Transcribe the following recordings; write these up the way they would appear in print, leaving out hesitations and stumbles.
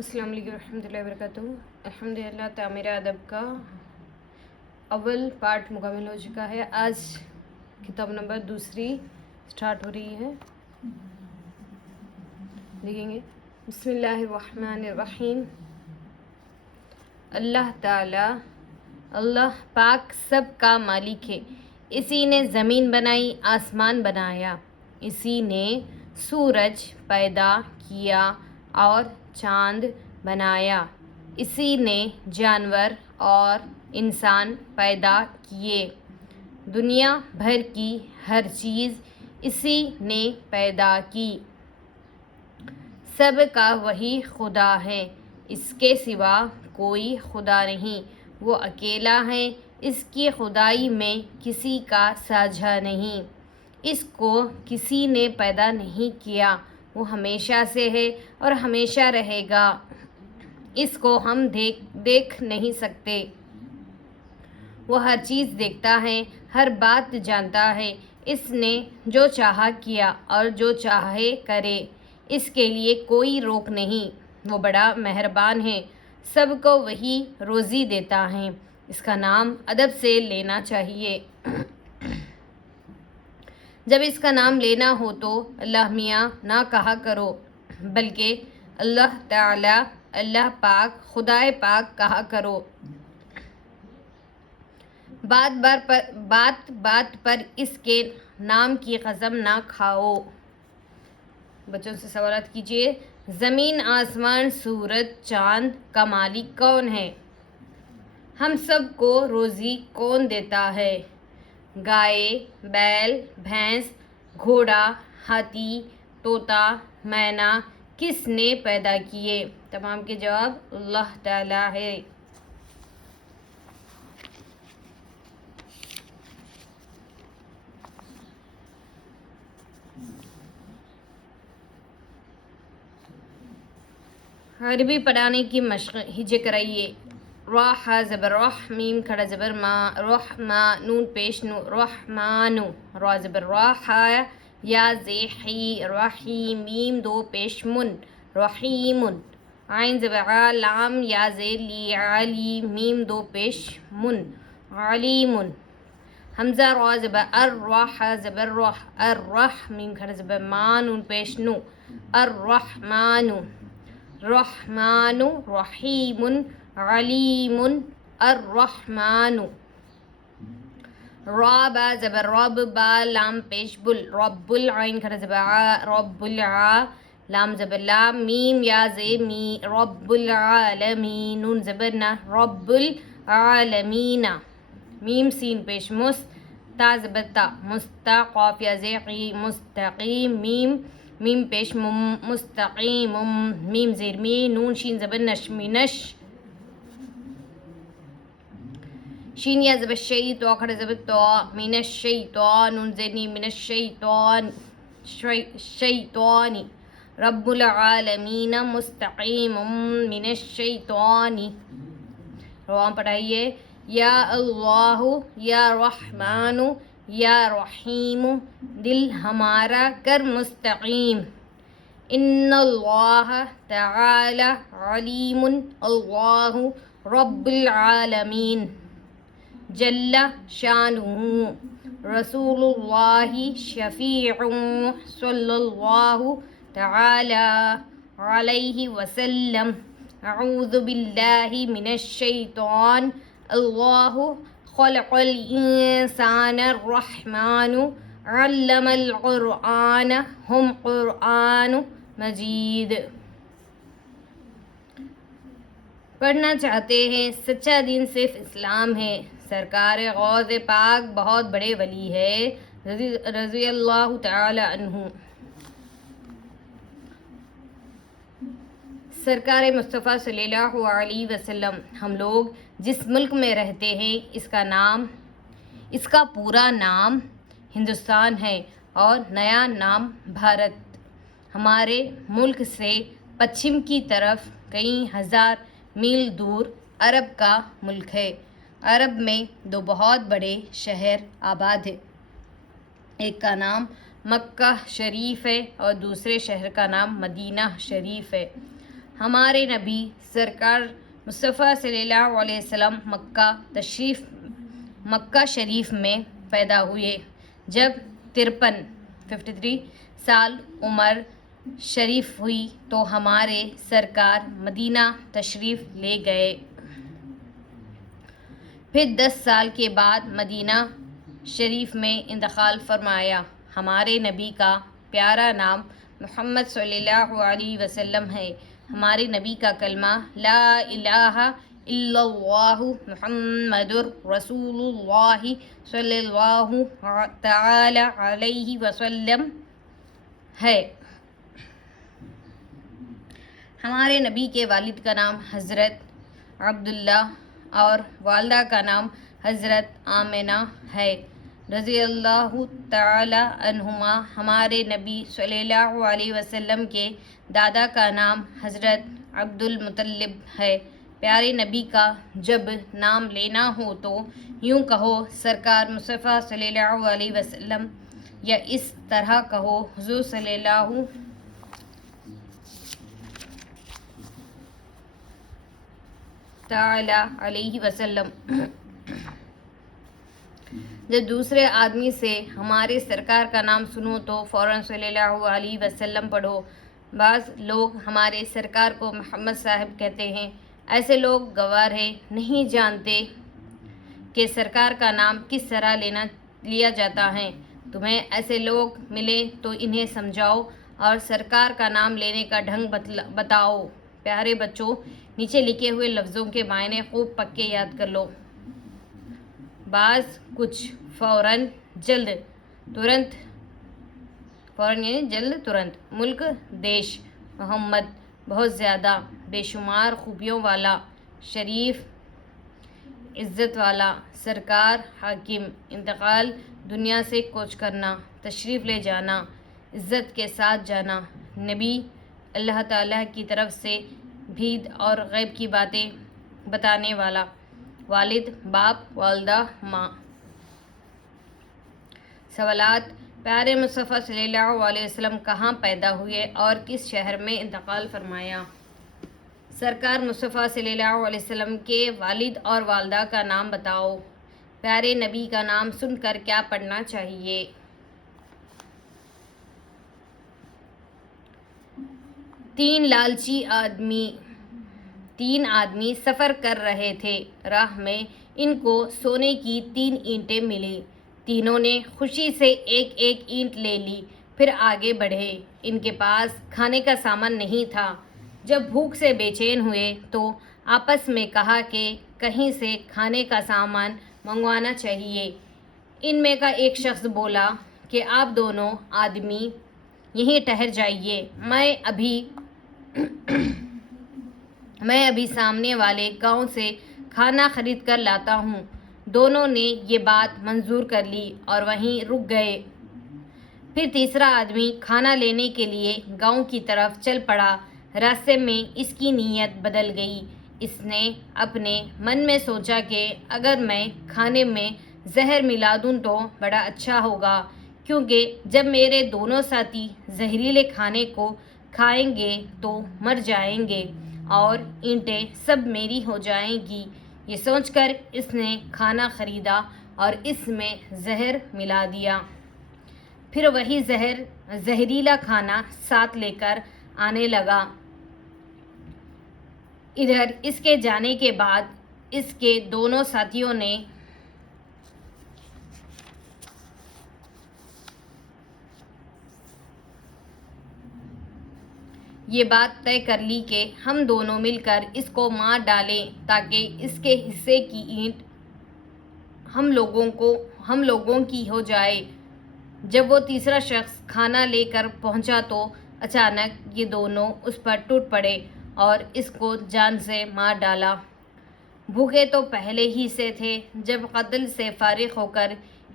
السلام علیکم ورحمۃ اللہ وبرکاتہ۔ الحمدللہ تعمیر ادب کا اول پارٹ مکمل ہو چکا ہے۔ آج کتاب نمبر 2 اسٹارٹ ہو رہی ہے، دیکھیں گے۔ بسم اللہ الرحمن الرحیم۔ اللہ تعالی، اللہ پاک سب کا مالک ہے۔ اسی نے زمین بنائی، آسمان بنایا، اسی نے سورج پیدا کیا اور چاند بنایا، اسی نے جانور اور انسان پیدا کیے، دنیا بھر کی ہر چیز اسی نے پیدا کی۔ سب کا وہی خدا ہے، اس کے سوا کوئی خدا نہیں، وہ اکیلا ہے، اس کی خدائی میں کسی کا ساجھا نہیں، اس کو کسی نے پیدا نہیں کیا، وہ ہمیشہ سے ہے اور ہمیشہ رہے گا، اس کو ہم دیکھ نہیں سکتے، وہ ہر چیز دیکھتا ہے، ہر بات جانتا ہے، اس نے جو چاہا کیا اور جو چاہے کرے، اس کے لیے کوئی روک نہیں، وہ بڑا مہربان ہے، سب کو وہی روزی دیتا ہے، اس کا نام ادب سے لینا چاہیے۔ جب اس کا نام لینا ہو تو اللہ میاں نہ کہا کرو، بلکہ اللہ تعالی، اللہ پاک، خدائے پاک کہا کرو۔ بات بات پر اس کے نام کی قسم نہ کھاؤ۔ بچوں سے سوالات کیجیے۔ زمین، آسمان، سورج، چاند کا مالک کون ہے؟ ہم سب کو روزی کون دیتا ہے؟ گائے، بیل، بھینس، گھوڑا، ہاتھی، طوطا، مینا کس نے پیدا کیے؟ تمام کے جواب اللہ تعالی ہے۔ عربی پڑھانے کی مشق ہجے کرائیے۔ را ہا زبر رح، میم کھڑا زبر ما، رحما نون پیش نو، رحمانو، را زبر را ہا، یا زی حی، رحی، میم دو پیش من، رحیمن، عین زبر ع، لام یا زی لی، علی، میم دو پیش من، علیمن، حمزہ را زبر ار، را ہا زبر رح، الرح، میم کھڑا زبر ما، نون پیش نو، الرحمانو، رحمان، رحیم، علیم، الرحمن، را با زبر رب، با لام پیش بل، رب العین کھڑا زبر ع، رب الع، لام زبر لام، میم یا زی می، رب العالمین، نون زبر نہ، رب العالمین، میم سین پیش مس، تا زبر تا، مستا، قاف یا زی قی، مستقیم، میم پیش مم، مستقیم، میم زیر می، نون شین زبر نش، منش، شین یا زبر شی، تو کھڑا زبر تو، من الشیطان، نون زیر نی، من الشیطان، شیطانی، رب العالمین، مستقیم، من الشیطان۔ روام پڑھائیے۔ یا اللہ، یا رحمان، یا رحیم، دل ہمارا کر مستقیم، ان اللہ تعالی علیم، اللہ رب العالمین، جل شانہ، رسول اللہ شفیع، صلی اللہ تعالی علیہ وسلم، اعوذ باللہ من الشیطان، اللہ خلق الانسان، الرحمن علم القرآن، ہم قرآن مجید۔ پڑھنا چاہتے ہیں سچا دین صرف اسلام ہے، سرکار غوث پاک بہت بڑے ولی ہے، رضی اللہ تعالی عنہ۔ سرکار مصطفیٰ صلی اللہ علیہ وسلم، ہم لوگ جس ملک میں رہتے ہیں اس کا پورا نام ہندوستان ہے اور نیا نام بھارت۔ ہمارے ملک سے پچھم کی طرف کئی ہزار میل دور عرب کا ملک ہے۔ عرب میں 2 بہت بڑے شہر آباد ہیں، ایک کا نام مکہ شریف ہے اور دوسرے شہر کا نام مدینہ شریف ہے۔ ہمارے نبی سرکار مصطفیٰ صلی اللہ علیہ وسلم مکہ شریف میں پیدا ہوئے۔ جب 53 سال عمر شریف ہوئی تو ہمارے سرکار مدینہ تشریف لے گئے۔ پھر 10 سال کے بعد مدینہ شریف میں انتقال فرمایا۔ ہمارے نبی کا پیارا نام محمد صلی اللہ علیہ وسلم ہے۔ ہمارے نبی کا کلمہ لا الہ الا اللہ محمد رسول اللہ صلی اللہ تعالی علیہ وسلم ہے۔ ہمارے نبی کے والد کا نام حضرت عبداللہ اور والدہ کا نام حضرت آمنہ ہے رضی اللہ تعالی عنہما۔ ہمارے نبی صلی اللہ علیہ وسلم کے دادا کا نام حضرت عبد المطلب ہے۔ پیارے نبی کا جب نام لینا ہو تو یوں کہو سرکار مصطفیٰ صلی اللہ علیہ وسلم، یا اس طرح کہو حضور صلی اللہ تعالی علیہ وسلم۔ جب دوسرے آدمی سے ہمارے سرکار کا نام سنو تو فوراً صلی اللہ علیہ وسلم پڑھو۔ بعض لوگ ہمارے سرکار کو محمد صاحب کہتے ہیں۔ ایسے لوگ گوار ہیں، نہیں جانتے کہ سرکار کا نام کس طرح لیا جاتا ہے۔ تمہیں ایسے لوگ ملے تو انہیں سمجھاؤ اور سرکار کا نام لینے کا ڈھنگ بتاؤ۔ پیارے بچوں، نیچے لکھے ہوئے لفظوں کے معنی خوب پکے یاد کر لو۔ بعض، کچھ، فوراً، جلد، ترنت، فوراً یعنی جلد ترنت، ملک، دیش، محمد، بہت زیادہ، بے شمار خوبیوں والا، شریف، عزت والا، سرکار، حاکم، انتقال، دنیا سے کوچ کرنا، تشریف لے جانا، عزت کے ساتھ جانا، نبی، اللہ تعالیٰ کی طرف سے بھید اور غیب کی باتیں بتانے والا، والد، باپ، والدہ، ماں۔ سوالات: پیارے مصطفیٰ صلی اللہ علیہ وسلم کہاں پیدا ہوئے اور کس شہر میں انتقال فرمایا؟ سرکار مصطفیٰ صلی اللہ علیہ وسلم کے والد اور والدہ کا نام بتاؤ۔ پیارے نبی کا نام سن کر کیا پڑھنا چاہیے؟ تین آدمی سفر کر رہے تھے۔ راہ میں ان کو سونے کی 3 اینٹیں ملی۔ تینوں نے خوشی سے ایک ایک اینٹ لے لی، پھر آگے بڑھے۔ ان کے پاس کھانے کا سامان نہیں تھا۔ جب بھوک سے بے چین ہوئے تو آپس میں کہا کہ کہیں سے کھانے کا سامان منگوانا چاہیے۔ ان میں کا ایک شخص بولا کہ آپ دونوں آدمی یہیں ٹھہر جائیے، میں ابھی سامنے والے گاؤں سے کھانا خرید کر لاتا ہوں۔ دونوں نے یہ بات منظور کر لی اور وہیں رک گئے۔ پھر تیسرا آدمی کھانا لینے کے لیے گاؤں کی طرف چل پڑا۔ راستے میں اس کی نیت بدل گئی۔ اس نے اپنے من میں سوچا کہ اگر میں کھانے میں زہر ملا دوں تو بڑا اچھا ہوگا، کیونکہ جب میرے دونوں ساتھی زہریلے کھانے کو کھائیں گے تو مر جائیں گے اور اینٹیں سب میری ہو جائیں گی۔ یہ سوچ کر اس نے کھانا خریدا اور اس میں زہر ملا دیا۔ پھر وہی زہریلا کھانا ساتھ لے کر آنے لگا۔ ادھر اس کے جانے کے بعد اس کے دونوں ساتھیوں نے یہ بات طے کر لی کہ ہم دونوں مل کر اس کو مار ڈالیں تاکہ اس کے حصے کی اینٹ ہم لوگوں کی ہو جائے۔ جب وہ تیسرا شخص کھانا لے کر پہنچا تو اچانک یہ دونوں اس پر ٹوٹ پڑے اور اس کو جان سے مار ڈالا۔ بھوکے تو پہلے ہی سے تھے، جب قتل سے فارغ ہو کر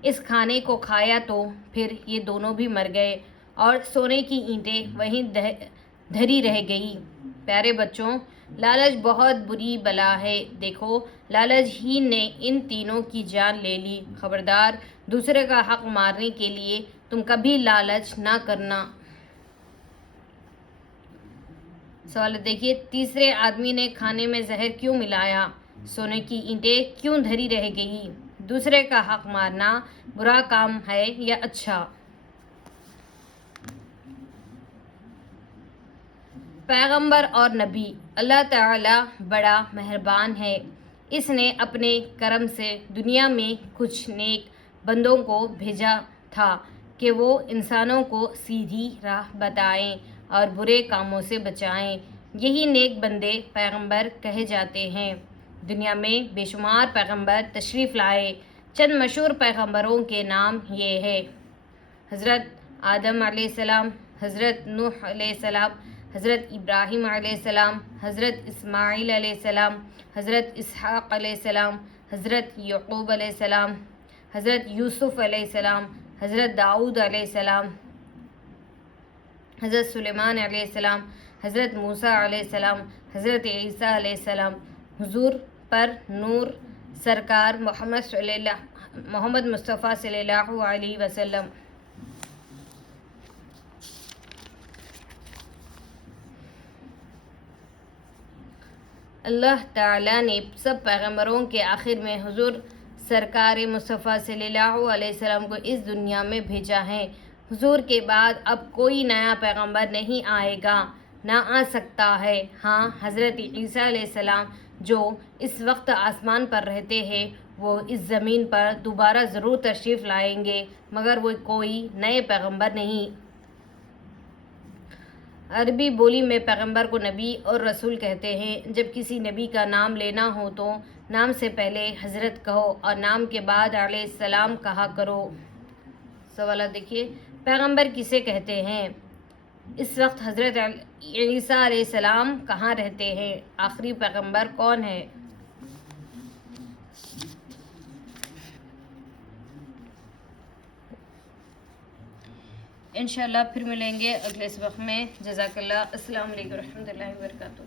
اس کھانے کو کھایا تو پھر یہ دونوں بھی مر گئے اور سونے کی اینٹیں وہیں دھری رہ گئی۔ پیارے بچوں، لالچ بہت بری بلا ہے۔ دیکھو، لالچ ہی نے ان تینوں کی جان لے لی۔ خبردار، دوسرے کا حق مارنے کے لیے تم کبھی لالچ نہ کرنا۔ سوال دیکھیے، تیسرے آدمی نے کھانے میں زہر کیوں ملایا؟ سونے کی اینٹیں کیوں دھری رہ گئی؟ دوسرے کا حق مارنا برا کام ہے یا اچھا؟ پیغمبر اور نبی، اللہ تعالی بڑا مہربان ہے، اس نے اپنے کرم سے دنیا میں کچھ نیک بندوں کو بھیجا تھا کہ وہ انسانوں کو سیدھی راہ بتائیں اور برے کاموں سے بچائیں۔ یہی نیک بندے پیغمبر کہے جاتے ہیں۔ دنیا میں بے شمار پیغمبر تشریف لائے، چند مشہور پیغمبروں کے نام یہ ہے: حضرت آدم علیہ السلام، حضرت نوح علیہ السلام، حضرت ابراہیم علیہ السلام، حضرت اسماعیل علیہ السلام، حضرت اسحاق علیہ السلام، حضرت یعقوب علیہ السلام، حضرت یوسف علیہ السلام، حضرت داؤد علیہ السلام، حضرت سلیمان علیہ السلام، حضرت موسیٰ علیہ السلام، حضرت عیسیٰ علیہ السلام، حضور پر نور سرکار محمد مصطفیٰ صلی اللہ علیہ وسلم۔ اللہ تعالیٰ نے سب پیغمبروں کے آخر میں حضور سرکار مصطفیٰ صلی اللہ علیہ وسلم کو اس دنیا میں بھیجا ہے۔ حضور کے بعد اب کوئی نیا پیغمبر نہیں آئے گا، نہ آ سکتا ہے۔ ہاں، حضرت عیسیٰ علیہ السلام جو اس وقت آسمان پر رہتے ہیں، وہ اس زمین پر دوبارہ ضرور تشریف لائیں گے، مگر وہ کوئی نئے پیغمبر نہیں۔ عربی بولی میں پیغمبر کو نبی اور رسول کہتے ہیں۔ جب کسی نبی کا نام لینا ہو تو نام سے پہلے حضرت کہو اور نام کے بعد علیہ السلام کہا کرو۔ سوالات دیکھیے، پیغمبر کسے کہتے ہیں؟ اس وقت حضرت عیسیٰ علیہ السلام کہاں رہتے ہیں؟ آخری پیغمبر کون ہے؟ انشاءاللہ پھر ملیں گے اگلے سبق میں۔ جزاک اللہ۔ السلام علیکم ورحمۃ اللہ وبرکاتہ۔